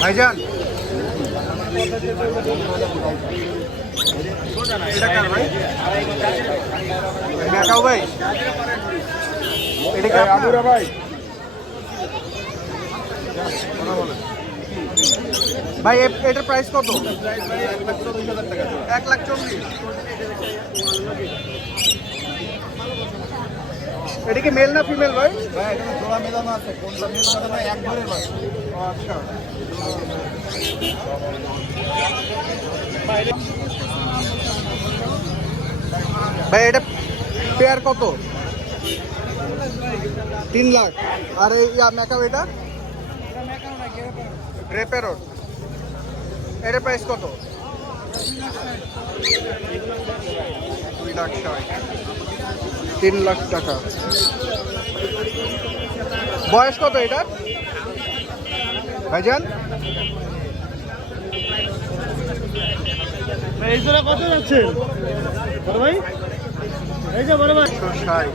ভাইজান। এটা কার ভাই? মেকাও ভাই এটা কি আপনার? ভাই। ভাই এ- এটার প্রাইস কত? এক লাখ চল্লিশ। এটা কি মেল না ফিমেল ভাই? ও আচ্ছা। ভাই এটা পেয়ার কত? তিন লাখ। আর এই ইয়া মেকআপ এটা? গ্রেপেরোড এটার প্রাইস কত? দুই লাখ ষাট। তিন লাখ টাকা। বয়স কত এটা ভাইজান? এই জোড়া কত যাচ্ছে? বড় ভাই? এই যে বড় ভাই। ষাট।